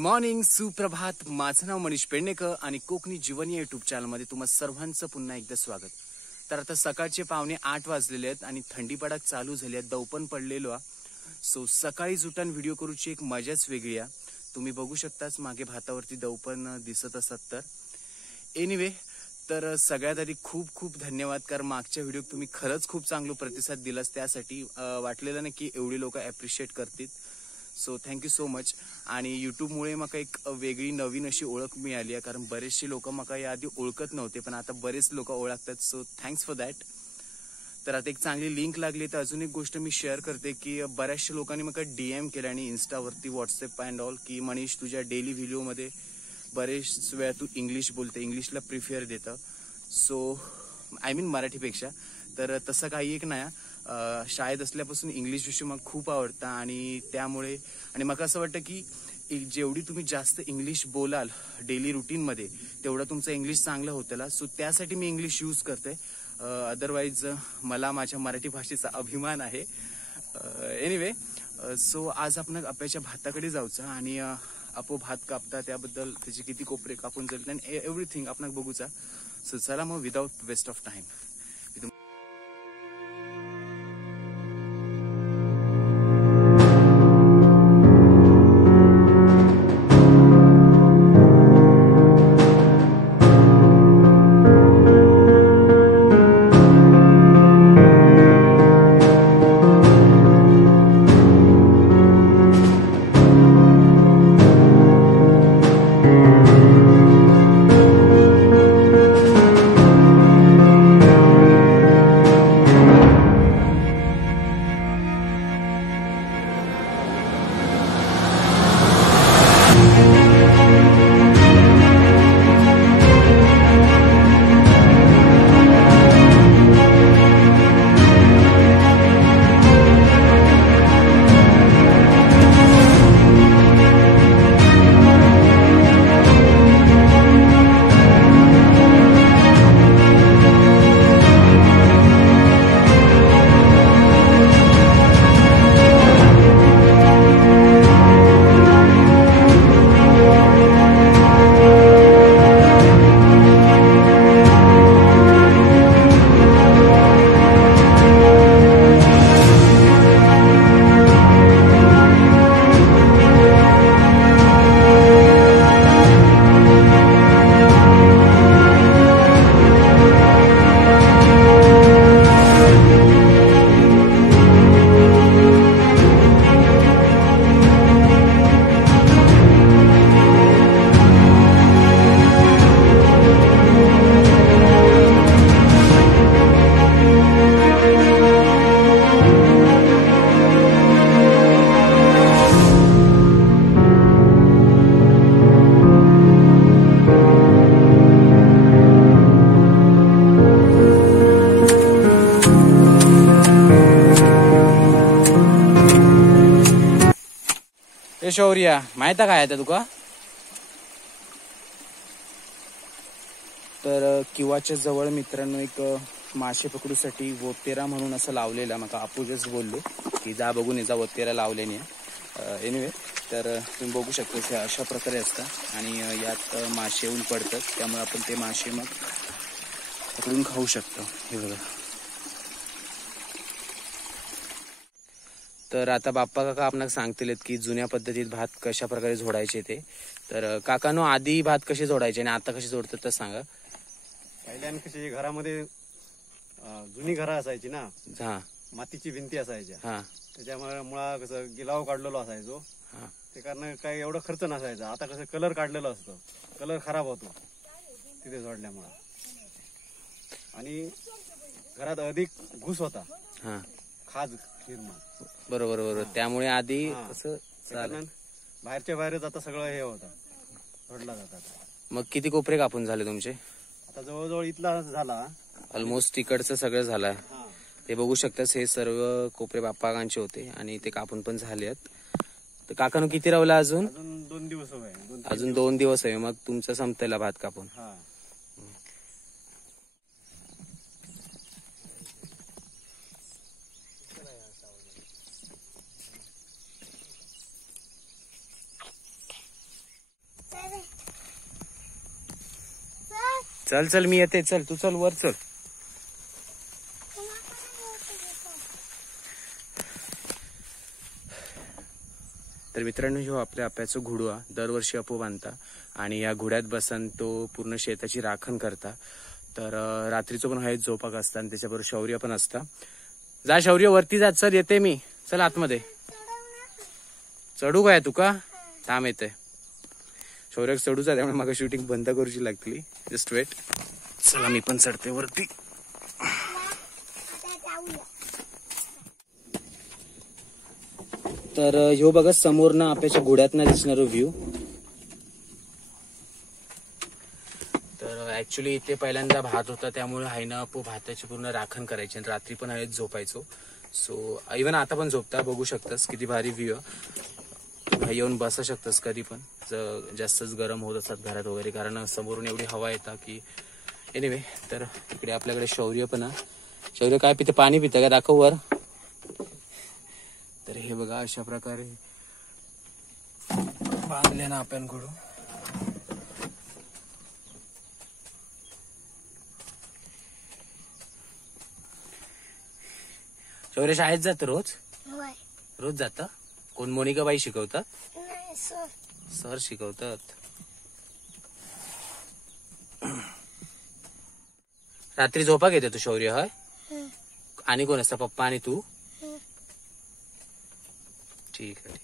Morning, सुप्रभात. माझं नाव मनीष पेडणेकर आणि कोकणी जीवन या युट्यूब चॅनलमध्ये तुम्हा सर्वांचं पुन्हा एकदा स्वागत. तर आता सकाळचे 7:45 वाजलेले आहेत आणि थंडी पडाक चालू झाली आहे. दवपण पडलेलो. सो सकाळी उठून व्हिडिओ करूची एक मजाच वेगळी आहे. तुम्ही बघू शकताच मागे भातावरती दवपण दिसत असतात. तर एनिवे, तर सगळ्यात आधी खूप खूप धन्यवाद, कारण मागच्या व्हिडिओ तुम्ही खरंच खूप चांगला प्रतिसाद दिलास. त्यासाठी वाटलेलं ना की एवढी लोक ॲप्रिशिएट करतील. So thank you so much. आणि यूट्यूबमुळे मला एक वेगळी नवीन अशी ओळख मिळाली आहे, कारण बरेचसे लोक मला याआधी ओळखत नव्हते, पण आता बरेच लोक ओळखतात. So thanks for that. तर आता एक चांगली लिंक लागली. तर अजून एक गोष्ट मी शेअर करते की बऱ्याचशा लोकांनी मला DM केलं आणि इन्स्टावरती, व्हॉट्सअप अँड ऑल, की मनीष तुझ्या डेली व्हिडिओमध्ये बरेच वेळा तू इंग्लिश बोलते, इंग्लिशला प्रिफर देतं. सो आय मीन मराठीपेक्षा. तर तसं काही एक नाही. शाळेत असल्यापासून इंग्लिश विषय मला खूप आवडतं आणि त्यामुळे आणि मला असं वाटतं की जेवढी तुम्ही जास्त इंग्लिश बोलाल डेली रुटीनमध्ये, तेवढं तुमचं इंग्लिश चांगलं होतं. सो त्यासाठी मी इंग्लिश यूज करते. अदरवाईज मला माझ्या मराठी भाषेचा अभिमान आहे. एनिवे, सो आज आपण आप्याच्या भाताकडे जाऊचा आणि आपो भात कापता त्याबद्दल त्याचे किती कोपरे कापून जाईल आणि एव्हरीथिंग आपण बघूचा. सो चला मग, without waste of time. Shaurya, माहिती काय आहे तुका? तर किवाच्या जवळ मित्रांनो एक मासे पकडूसाठी वोतेरा म्हणून असं लावलेला. मग आपूजच बोललो की जा बघून याचा वोतेरा लावल्याने. एनिवे, तर तुम्ही बघू शकता अशा प्रकारे असतात आणि यात मासे येऊन पडतात. त्यामुळे आपण ते मासे मग पकडून खाऊ शकतो. हे बघा. तर आता बाप्पा काका आपणाला सांगतील की जुन्या पद्धतीत भात कशा प्रकारे जोडायचे ते. तर काकानो, आधी भात कसे जोडायचे आणि आता कसे जोडतात तर सांगा. पहिल्याने कशी घरामध्ये जुनी घरं असायची ना, हा, मातीची भिंती असायच्या. हा, त्याच्यामुळे मुळा कसं गिलाव काढलेलो असायचो. हा, ते कारण काही एवढं खर्च नसायचा. आता कसं कलर काढलेला असतो, कलर खराब होतो तिथे जोडल्यामुळं आणि घरात अधिक घुस होता, हा, खाज निर्माण. बरोबर बरोबर. त्यामुळे आधी कसं बाहेरच्या बाहेरच आता सगळं हे होतं, जोडला जातात. मग किती कोपरे कापून झाले तुमचे? आता जवळजवळ इथला झाला, ऑलमोस्ट तिकडचं सगळं झालंय. ते बघू शकतास, हे सर्व कोपरे बाप्पाकांचे होते आणि ते कापून पण झाले आहेत. तर काकानो, किती राहिला अजून? अजून 2 दिवस आहे. अजून 2 दिवस आहे. मग तुमचं संपतेला भात कापून. चल चल मी येते, चल तू चल वर चल. तर मित्रांनो, जो आपल्या आप्याचं घोडा दरवर्षी अपू बांधता आणि या घोड्यात बसन तो पूर्ण शेताची राखण करता. तर रात्रीचं पण हयत झोपाक असतं आणि त्याच्याबरोबर शौर्य पण असतं. जा शौर्य वरती जा, चल येते मी, चल आतमध्ये. चढू काय तुका? थांब येते. शौर्य चढूचा, त्यामुळे मग शूटिंग बंद करूची लागली. Just wait. चला मी पण चढते वरती. तर ह्यो बघा समोरनं आपल्याच्या घोड्यातनं दिसणारा व्ह्यू. तर ऍक्च्युली इथे पहिल्यांदा भात होता, त्यामुळे हायना आपू भाताची पूर्ण राखण करायची आणि रात्री पण हयत झोपायचो. सो इव्हन आता पण झोपता, बघू शकतास किती भारी व्ह्यू. येऊन बसू शकतास कधी पण, जास्तच गरम होत असतात घरात वगैरे, कारण समोरून एवढी हवा येतात की. एनिवे, तर इकडे आपल्याकडे शौर्य पण आहे. शौर्य काय पिते? पाणी पितं का? दाखव वर. तर हे बघा अशा प्रकारे बांधले ना आपण घोडू. शौर्य शाळेत जात रोज? रोज जात? कोण मोनिका बाई शिकवतात? सर शिकवतात. रात्री झोपा घेते तू शौर्य? होय. आणि कोण असतं? पप्पा आणि तू? ठीक आहे.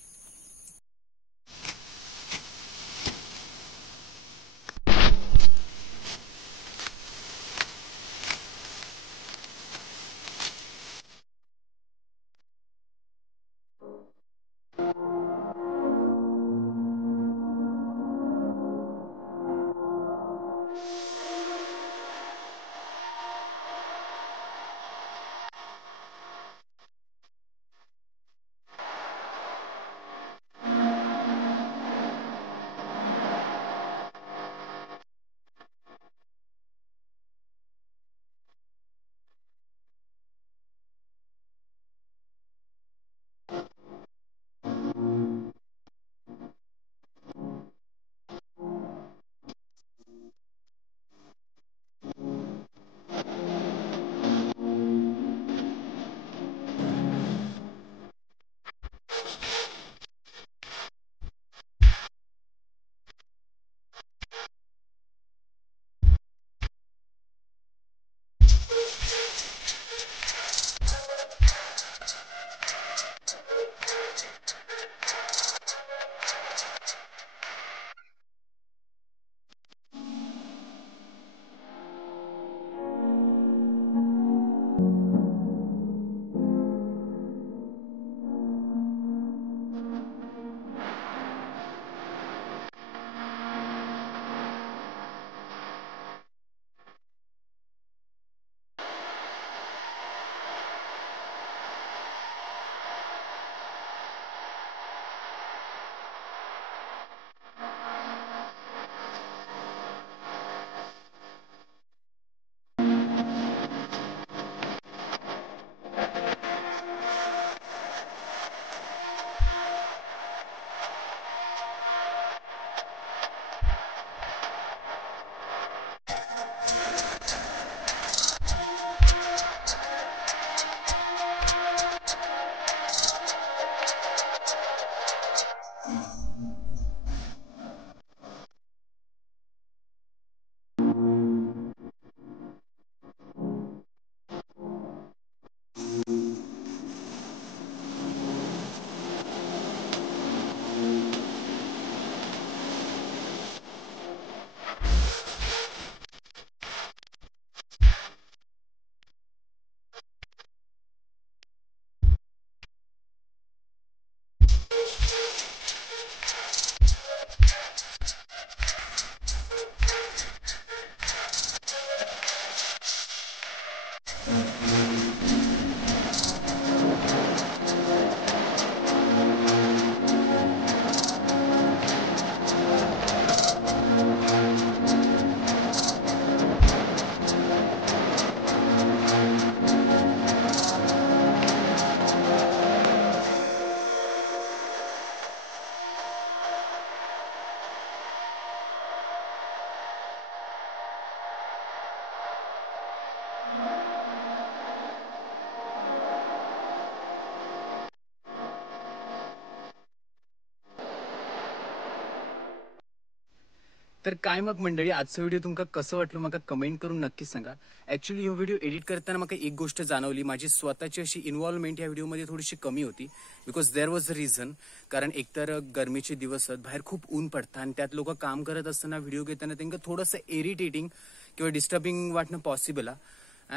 तर काय मग मंडळी, आजचा व्हिडिओ तुमका कसं वाटलं मला कमेंट करून नक्कीच सांगा. ऍक्च्युली ही व्हिडिओ एडिट करताना मला एक गोष्ट जाणवली, माझी स्वतःची अशी इन्व्हॉल्वमेंट या व्हिडिओमध्ये थोडीशी कमी होती. Because there was a reason. कारण एकतर गरमीचे दिवस आहेत, बाहेर खूप ऊन पडतं आणि त्यात लोक काम करत असताना व्हिडिओ घेताना त्यांना थोडंसं इरिटेटिंग किंवा डिस्टर्बिंग वाटणं पॉसिबल आहे.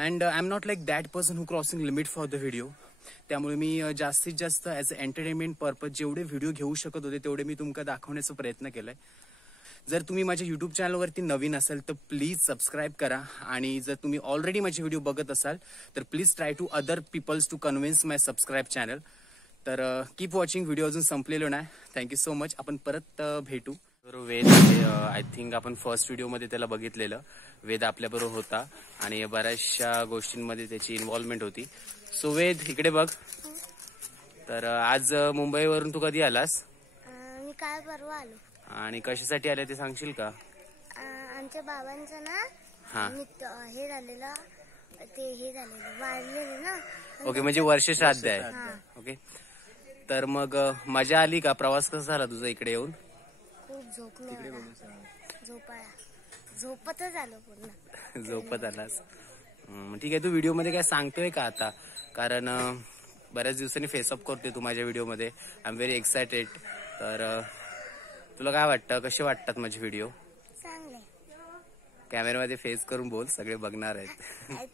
And I am not like that person who crossing limit for the video. त्यामुळे मी जास्तीत जास्त ॲज अ एंटरटेनमेंट पर्पज जेवढे व्हिडिओ घेऊ शकत होते तेवढे मी तुमका दाखवण्याचा प्रयत्न केलाय. जर तुम्ही माझ्या युट्यूब चॅनलवरती नवीन असाल तर प्लीज सबस्क्राईब करा. आणि जर तुम्ही ऑलरेडी माझे व्हिडिओ बघत असाल तर please try to other peoples to convince my subscribe channel. तर कीप वॉचिंग. व्हिडिओ अजून संपलेलो नाही. Thank you so much. आपण परत भेटू. वेद आय थिंक आपण फर्स्ट व्हिडिओमध्ये त्याला बघितलेलं. वेद आपल्याबरोबर होता आणि बऱ्याचशा गोष्टींमध्ये त्याची इन्व्हॉल्वमेंट होती. सो वेद इकडे बघ. तर आज मुंबईवरून तू कधी आलास? मी काल परवा आलो. आणि कशासाठी आले ते सांगशील का? आमच्या बाबांचं ना हा. हे झालेलं, ते वाढलेलं ना. ओके, म्हणजे वर्ष श्राद्ध आहे. ओके, तर मग मजा आली का? प्रवास कसा झाला तुझा इकडे येऊन? खूप झोपतच आलो पूर्ण. झोपत आलास? ठीक आहे. तू व्हिडिओ मध्ये काय सांगतोय का आता? कारण बऱ्याच दिवसांनी फेसअप करतोय तू माझ्या व्हिडिओ मध्ये. I am very excited. तर तुला काय वाटतं, कसे वाटतात माझे व्हिडिओ? चांगले. कॅमेरामध्ये फेस करून बोल, सगळे बघणार आहेत.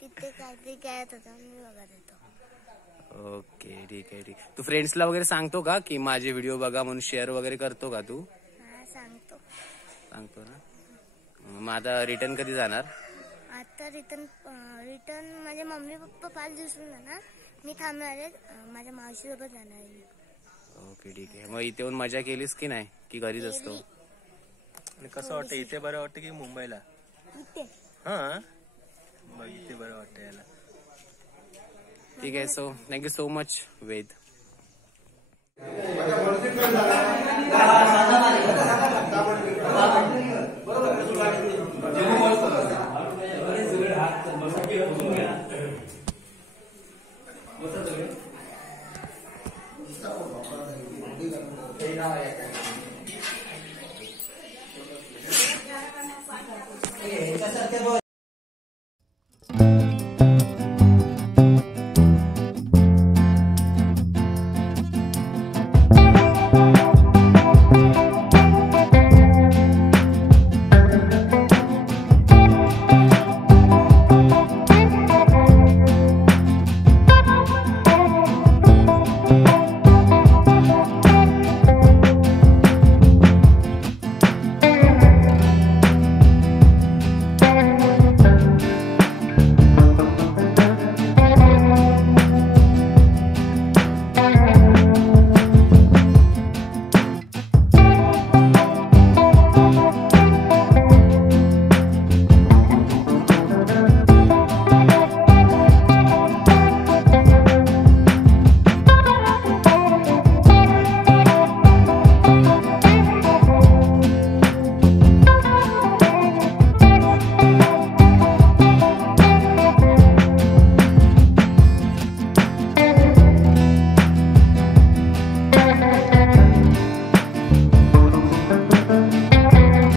तिथे काहीतरी काय होतं मी बघत होतो. ओके, ठीक आहे. तू फ्रेंड्सला वगैरे सांगतो का की माझे व्हिडिओ बघा म्हणून शेअर वगैरे करतो का तू? सांगतो ना. मग आता रिटर्न कधी जाणार? आता रिटर्न माझे मम्मी पप्पा 5 दिवसांनी जाणार. मी थांबणार आहे, माझ्या मावशीसोबत जाणार आहे. ओके, ठीक आहे. मग इथे येऊन मजा केलीस की नाही, की घरीच असतो? आणि कसं वाटतं इथे बरं वाटतं की मुंबईला? इथे हा, मग इथे बरं वाटतं याला. ठीक आहे. सो थँक्यू सो मच वेद. Hey,